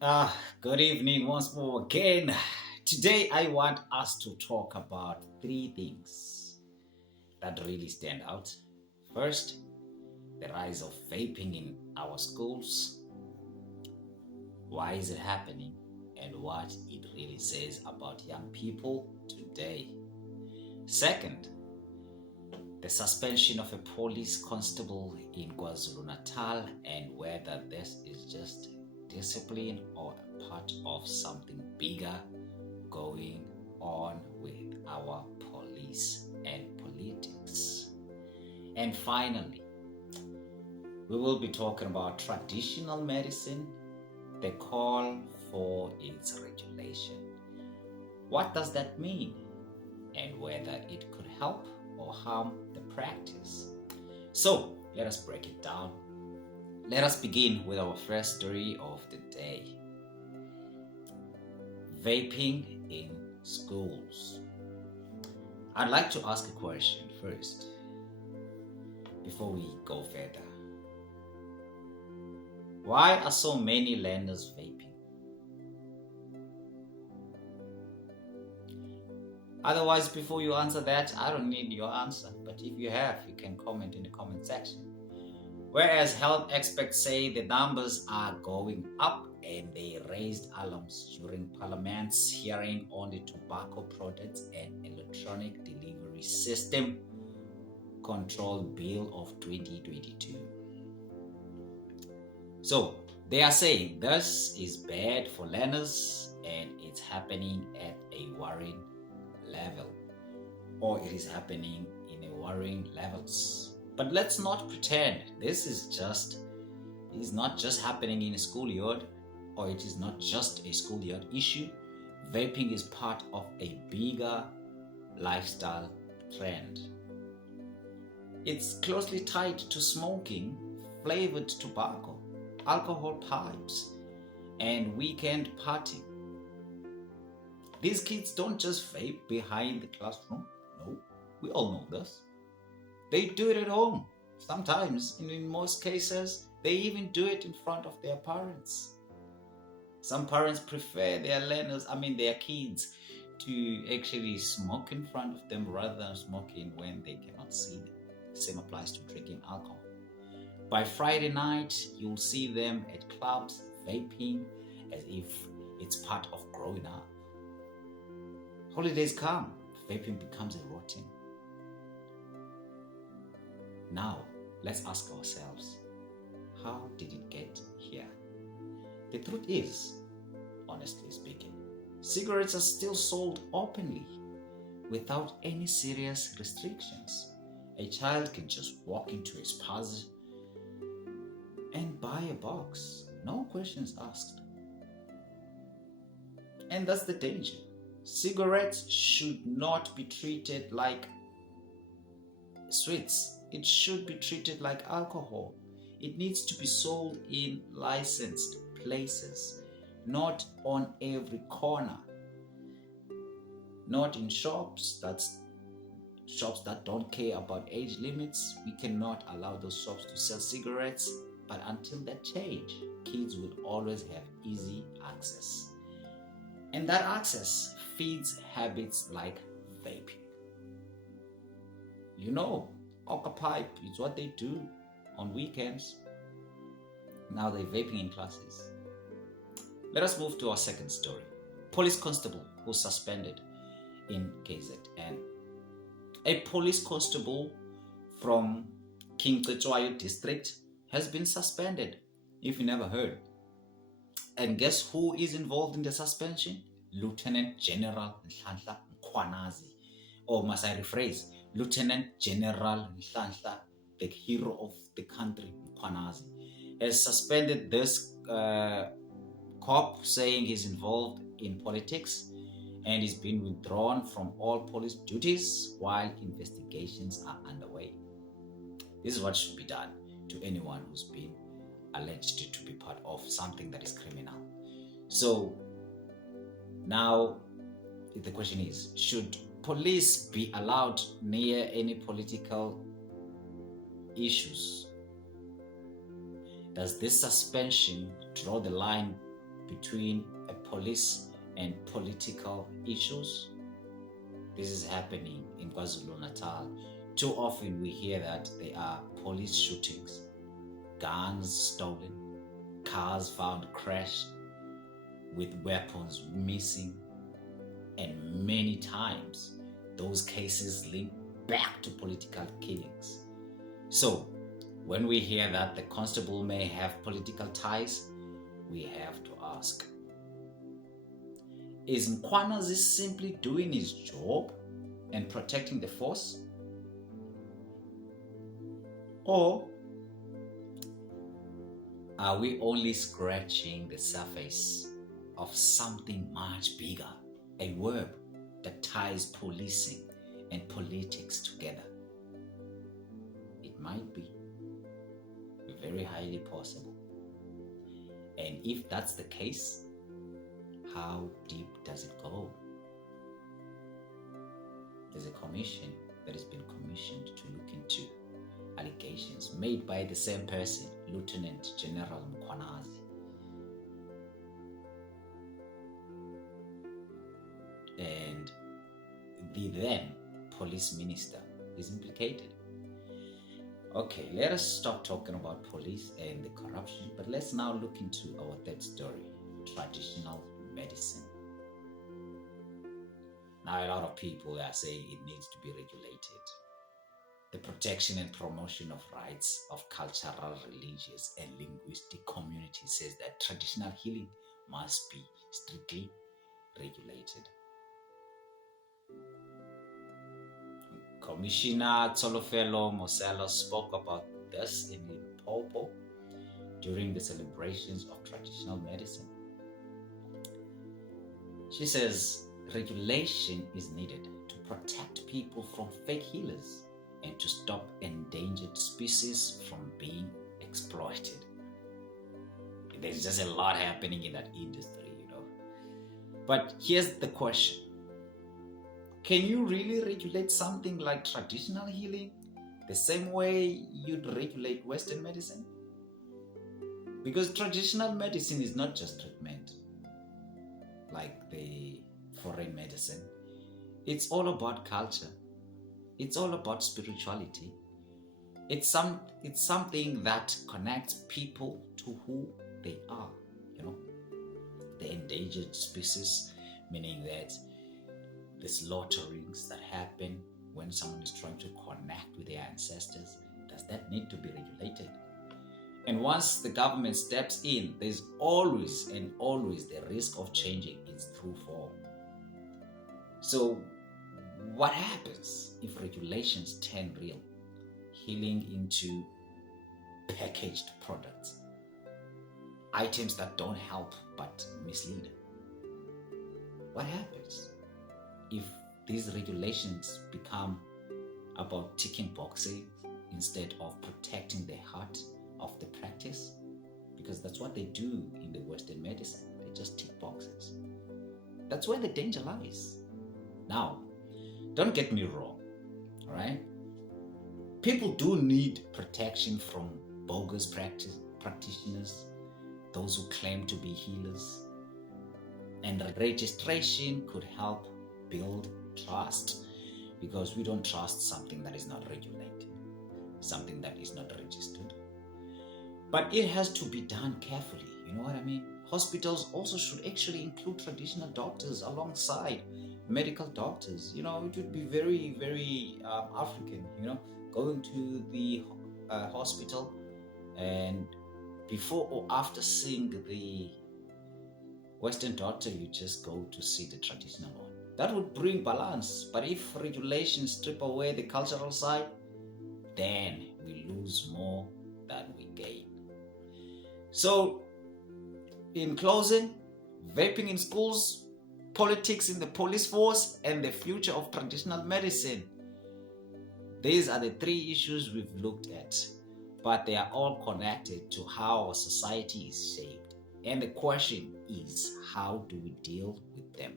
Good evening once more again. Today I want us to talk about three things that really stand out. First, the rise of vaping in our schools. Why is it happening? And what it really says about young people today. Second, the suspension of a police constable in KwaZulu-Natal and whether this is just discipline or a part of something bigger going on with our police and politics. And finally, we will be talking about traditional medicine, the call for its regulation. What does that mean? And whether it could help or harm the practice. So let us break it down. Let us begin with our first story of the day. Vaping in schools. I'd like to ask a question first before we go further. Why are so many learners vaping? Otherwise, before you answer that, I don't need your answer. But if you have, you can comment in the comment section. Whereas health experts say the numbers are going up and they raised alarms during Parliament's hearing on the Tobacco Products and Electronic Delivery System Control Bill of 2022. So they are saying this is bad for learners and it's happening at a worrying level, or it is happening in a worrying levels. But let's not pretend this is not just happening in a schoolyard, or it is not just a schoolyard issue. Vaping is part of a bigger lifestyle trend. It's closely tied to smoking, flavored tobacco, alcohol pipes, and weekend partying. These kids don't just vape behind the classroom. No, we all know this. They do it at home. Sometimes, and in most cases, they even do it in front of their parents. Some parents prefer their kids to actually smoke in front of them rather than smoking when they cannot see them. The same applies to drinking alcohol. By Friday night, you'll see them at clubs vaping as if it's part of growing up. Holidays come, vaping becomes a routine. Now, let's ask ourselves, how did it get here? The truth is, honestly speaking, cigarettes are still sold openly without any serious restrictions. A child can just walk into a spaza and buy a box, no questions asked. And that's the danger. Cigarettes should not be treated like sweets. It should be treated like alcohol. It needs to be sold in licensed places, not on every corner, not in shops that don't care about age limits. We cannot allow those shops to sell cigarettes, but until that change, kids will always have easy access. And that access feeds habits like vaping. Hookah pipe is what they do on weekends. Now they're vaping in classes. Let us move to our second story. Police constable who's suspended in KZN. A police constable from King Cetshwayo district has been suspended, if you never heard. And guess who is involved in the suspension? Lieutenant General Nhlanhla Mkhwanazi. Or must I rephrase? Lieutenant General Nhlanhla, the hero of the country, Mkhwanazi, has suspended this cop, saying he's involved in politics and he's been withdrawn from all police duties while investigations are underway. This is what should be done to anyone who's been alleged to be part of something that is criminal. So now the question is, should police be allowed near any political issues? Does this suspension draw the line between a police and political issues. This is happening in KwaZulu-Natal. Too often we hear that there are police shootings, guns stolen, cars found crashed with weapons missing, and many times those cases link back to political killings. So when we hear that the constable may have political ties, we have to ask, is Mkwanazi simply doing his job and protecting the force? Or are we only scratching the surface of something much bigger, a web that ties policing and politics together? It might be very highly possible. And if that's the case, how deep does it go? There's a commission that has been commissioned to look into allegations made by the same person, Lieutenant General Mkwanazi. And the then police minister is implicated. Okay, let us stop talking about police and the corruption, but let's now look into our third story, traditional medicine. Now, a lot of people are saying it needs to be regulated. The protection and promotion of rights of cultural, religious, and linguistic communities says that traditional healing must be strictly regulated. Commissioner Tsolofelo Moselo spoke about this in Limpopo during the celebrations of traditional medicine. She says regulation is needed to protect people from fake healers and to stop endangered species from being exploited. There's just a lot happening in that industry, But here's the question. Can you really regulate something like traditional healing the same way you'd regulate Western medicine? Because traditional medicine is not just treatment like the foreign medicine. It's all about culture. It's all about spirituality. It's something that connects people to who they are, The endangered species, meaning that the slaughterings that happen when someone is trying to connect with their ancestors, does that need to be regulated? And once the government steps in, there's always the risk of changing its true form. So what happens if regulations turn real, healing into packaged products, items that don't help but mislead? What happens if these regulations become about ticking boxes instead of protecting the heart of the practice? Because that's what they do in the Western medicine. They just tick boxes. That's where the danger lies. Now, don't get me wrong, all right? People do need protection from bogus practitioners, those who claim to be healers. And registration could help build trust, because we don't trust something that is not regulated, something that is not registered. But it has to be done carefully, you know what I mean? Hospitals also should actually include traditional doctors alongside medical doctors. It would be very, very African, going to the hospital and before or after seeing the Western doctor, you just go to see the traditional one. That would bring balance. But if regulations strip away the cultural side, then we lose more than we gain. So, in closing, vaping in schools, politics in the police force, and the future of traditional medicine. These are the three issues we've looked at, but they are all connected to how our society is shaped. And the question is, how do we deal with them?